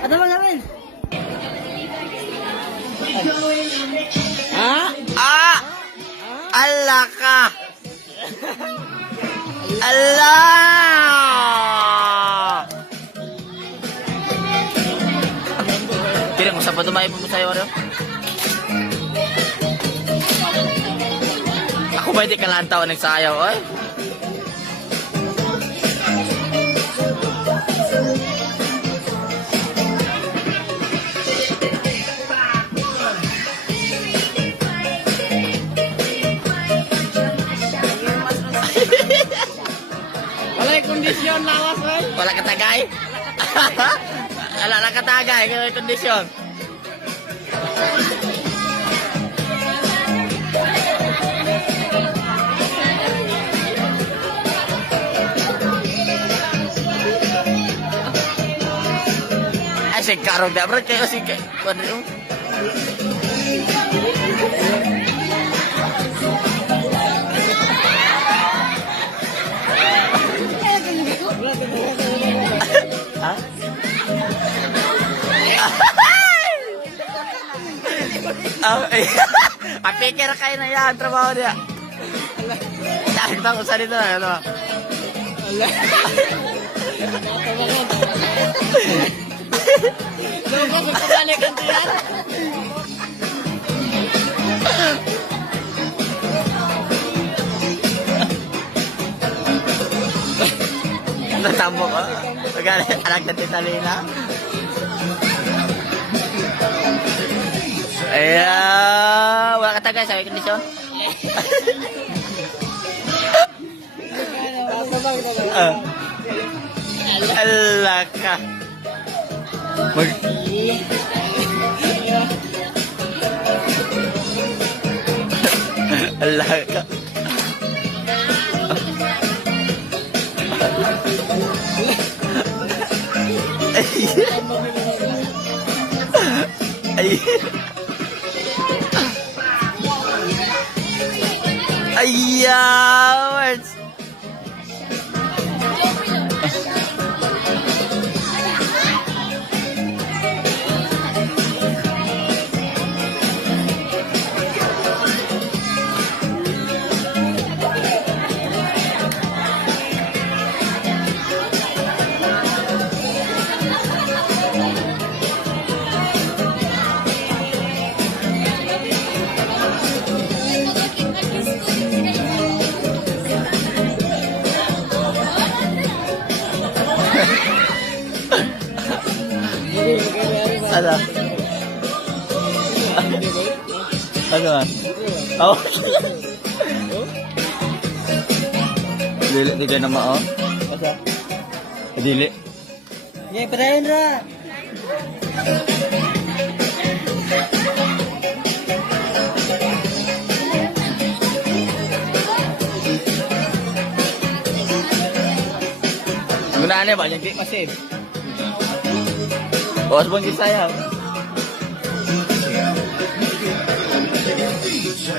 Ano ba namin? Ala ka! Ala! Kira mo sa pa dumayo mo sa'yo, ano? Ako ba hindi kalantaw nagsayaw, oy? Wala yung kondisyon, lawas, oy. Wala ka tagay? Wala na ka tagay, kaya kondisyon. Ay, si Karong Dabrat kayo si Karong. Ha? Apikir kayo na yan, trabaho niya. Nakita ko sa dito na, ano? Loko ko pabalikan to yan. Natambo ko. Anak na titalina. Ayan. Wala ka tagay, sabi kondisyon. Ala ka. Ala ka. Ayaw. Ano? Ano man? Oh. Dili, di kayo na mao? Asa? Dili. Ngayon, patayin ra. Gunaan ba? Yung di masib. Bos bang saya. DJ